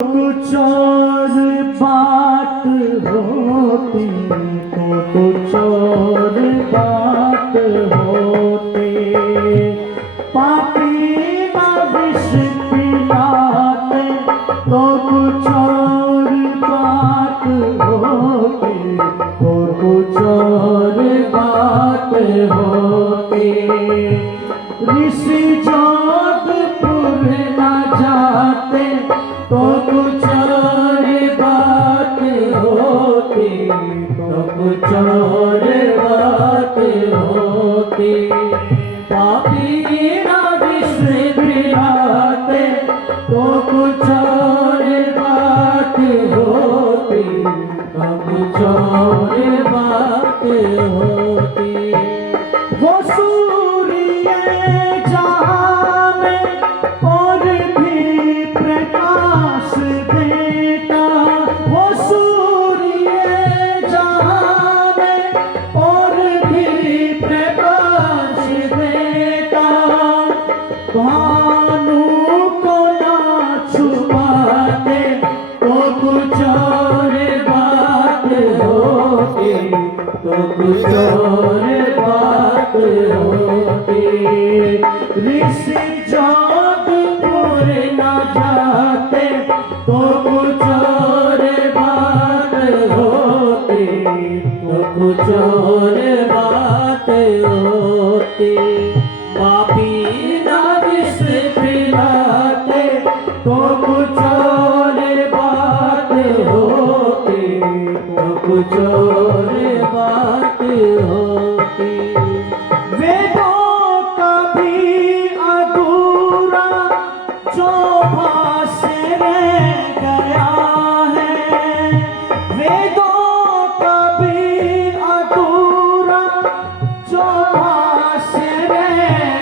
कुछ और बात होती तो कुछ और बात होती। पापी ना विष पिलाते तो कुछ और बात होती तो कुछ और बात होती। ऋषि जोधपुर न जाते तो कुछ और बात होती तो कुछ और बात होती। पापी ना विष पिलाते तो कुछ और बात होती तो कुछ और बात होती। वो सूर्य जहाँ में और भी प्रकाश देता, वो सूर्य जहाँ में और भी प्रकाश देता। भानु को ना छुपाते तो कुछ और बात होती तो कुछ और बात होती। ऋषि जोधपुर न जाते तो कुछ और बात होती तो कुछ और बात होती। पापी ना विष पिलाते तो कुछ और बात होती तो कुछ और बात होती। वेदों का भी अधूरा जो भाष्य रह गया है, वेदों का भी अधूरा जो भाष्य रह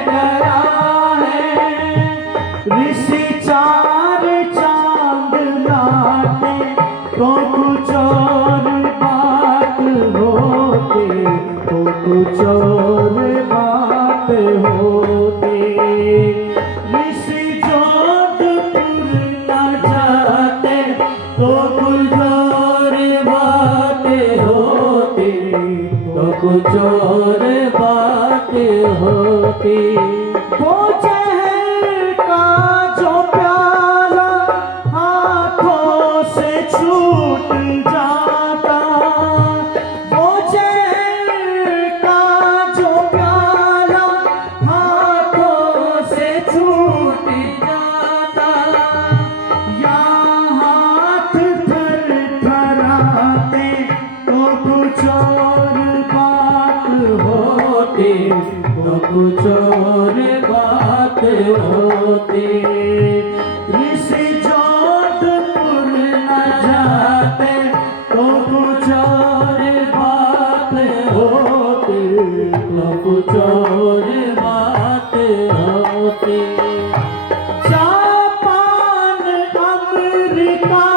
गया है। ऋषि चार चांद लाते तो कुछ और बात होती तो कुछ और बात होती। ऋषि जोधपुर न जाते तो कुछ और बात होती तो कुछ और बात होती। वो जहर का जो प्याला हाथों से छूट जाता, वो जहर का जो प्याला हाथों से छूट जाता। या हाथ थरथराते तो कुछ और बात होती तो कुछ और बात होती। ऋषि जोधपुर न जाते तो कुछ और बात होती तो कुछ और बात होती। जापान अमेरिका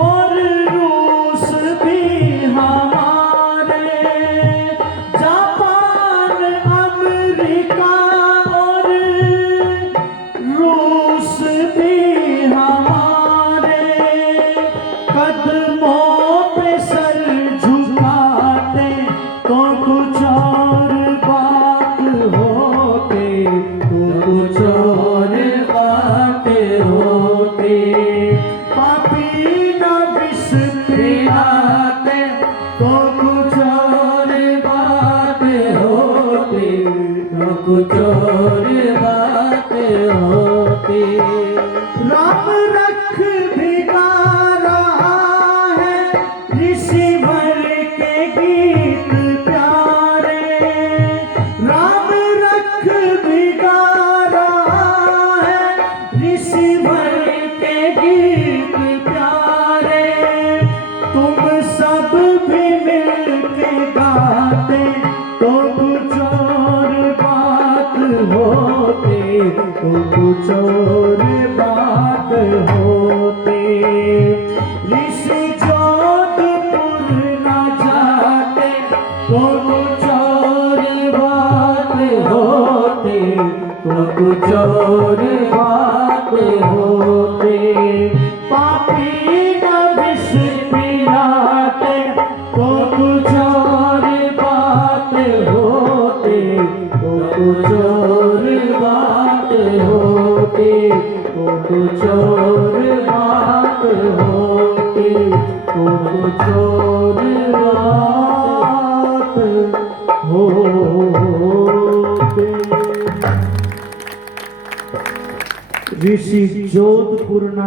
और रूस भी हमारे, जापान अमेरिका और रूस भी हमारे। कदमों पे सर झुकाते तो कुछ और बात होती तो कुछ और बात होती। पापी ना विष पिलाते तो कुछ और बात होती तो कुछ और बात होती। राम रख भिगा रहा है ऋषिवर के गीत प्यारे। राम रख भिगा रहा है ऋषिवर के गीत प्यारे। तुम सब भी मिलके गाते तो कुछ और बात होती तो कुछ और बात होती। ऋषि जोधपुर न जाते तो कुछ और बात होती तो कुछ और बात होती।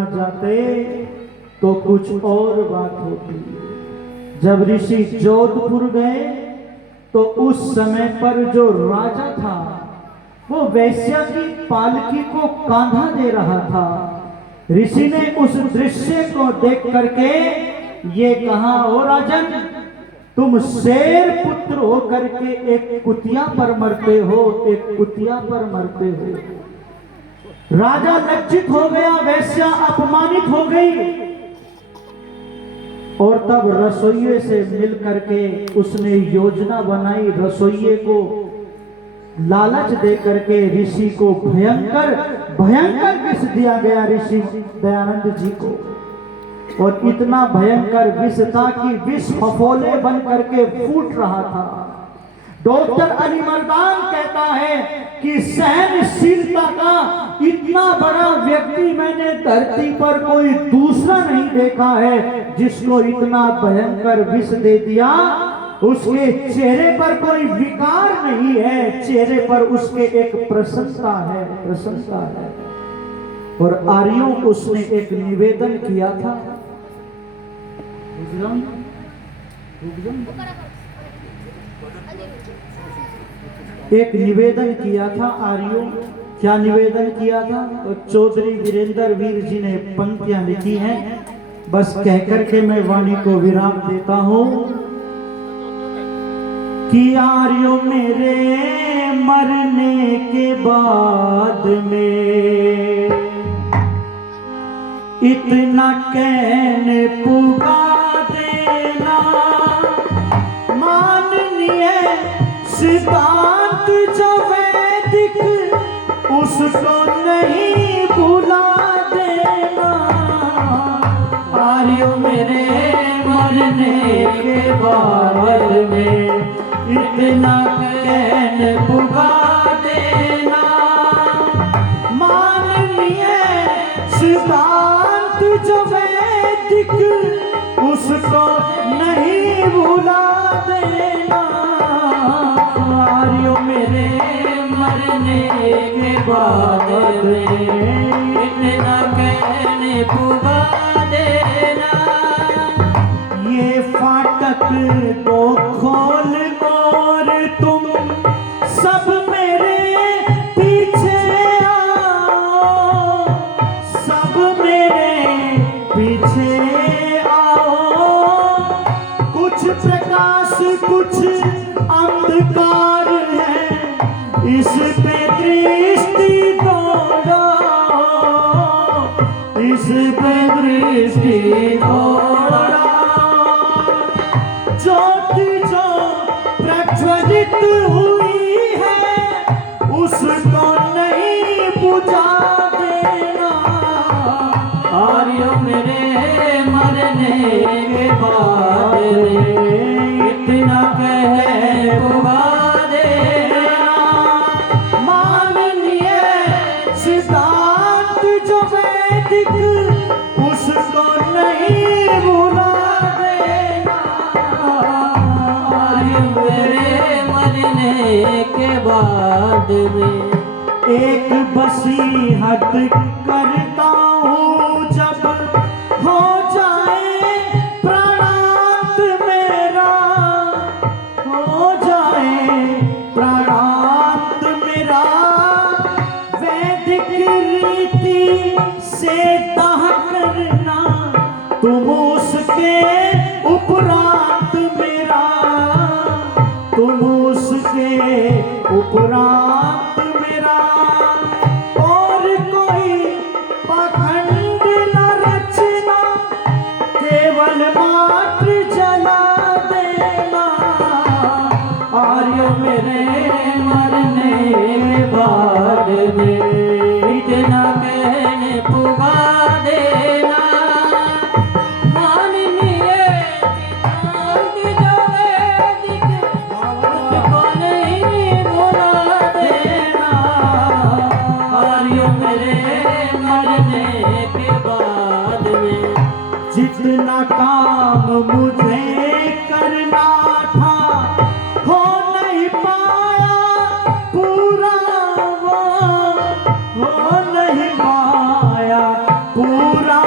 जाते तो कुछ और बात होती। जब ऋषि जोधपुर गए तो उस समय पर जो राजा था वो वैश्या की पालकी को कांधा दे रहा था। ऋषि ने उस दृश्य को देख करके ये कहा, ओ राजन, तुम शेर पुत्र हो करके एक कुतिया पर मरते हो, एक कुतिया पर मरते हो। राजा लज्जित हो गया, वैश्या अपमानित हो गई और तब रसोइये से मिल करके उसने योजना बनाई। रसोइये को लालच दे करके ऋषि को भयंकर भयंकर विष दिया गया ऋषि दयानंद जी को। और इतना भयंकर विष था कि विष फफोले बन करके फूट रहा था। डॉक्टर अली मर्दान कहता है कि सहनशीलता का इतना बड़ा व्यक्ति मैंने धरती पर कोई दूसरा नहीं देखा है जिसको इतना भयंकर विष दे दिया। उसके चेहरे पर कोई विकार नहीं है, चेहरे पर उसके एक प्रसन्नता है, प्रसन्नता है। और आर्यों को उसने एक निवेदन किया था। एक निवेदन किया था आर्यों। क्या निवेदन किया था? तो चौधरी वीरेंद्र वीर जी ने पंक्तियां लिखी हैं, बस कहकर के मैं वाणी को विराम देता हूं कि आर्यों मेरे मरने के बाद में इतना कहने पुगा देना, माननीय सिद्धांत जो वैदिक उसको नहीं भुला देना। आर्यों मेरे मरने के बाद में इतना कहने पुगा देना, माननीय सिद्धांत जो वैदिक उसको नहीं भुला देना। आर्यों मेरे मरने के बाद में इतना कहने पुगा देना। ये फाटक तो खोल और तुम सब मेरे पीछे आओ, सब मेरे पीछे आओ। कुछ प्रकाश कुछ अंधकार है, इस पे दृष्टि दौड़ाओ, इस पे दृष्टि दौड़ाओ। ज्योति जो प्रज्वलित हुई है उसको नहीं बुझा देना। आर्यों मेरे मरने के बाद इतना कहने पुगा देना, माननीय सिद्धांत जो वैदिक उसको नहीं भुला देना। आर्यों मेरे मरने के बाद में एक बसीहत करता हूँ, जब हो जाए प्राणांत मेरा, हो जाए प्राणांत मेरा, वैदिक रीति से दाह करना तुम उसके उपरांत मेरा, तुम उसके उपरांत मेरा। और कोई पाखंड न रचना, केवल मात्र जला देना। आर्यों मेरे मरने के बाद में इतना कहने पुगा देना, माननीय सिद्धांत जो वैदिक उसको नहीं भुला देना। आर्यों मेरे मरने के बाद में जितना काम मुझे करना था हो नहीं पाया पूरा, वो हो नहीं पाया पूरा।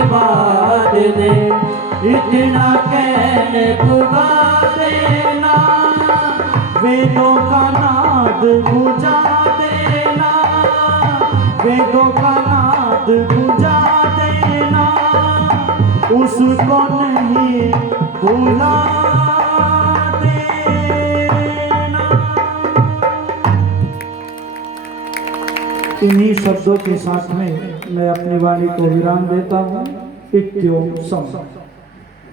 आशीर्वाद दे, इतना कहने पुगा देना, वेदों का नाद गुंजा देना, वेदों का नाद गुंजा देना, उसको नहीं भूला देना। इन्हीं शब्दों के साथ में मैं अपनी वाणी को विराम देता हूँ। इत्योम सम।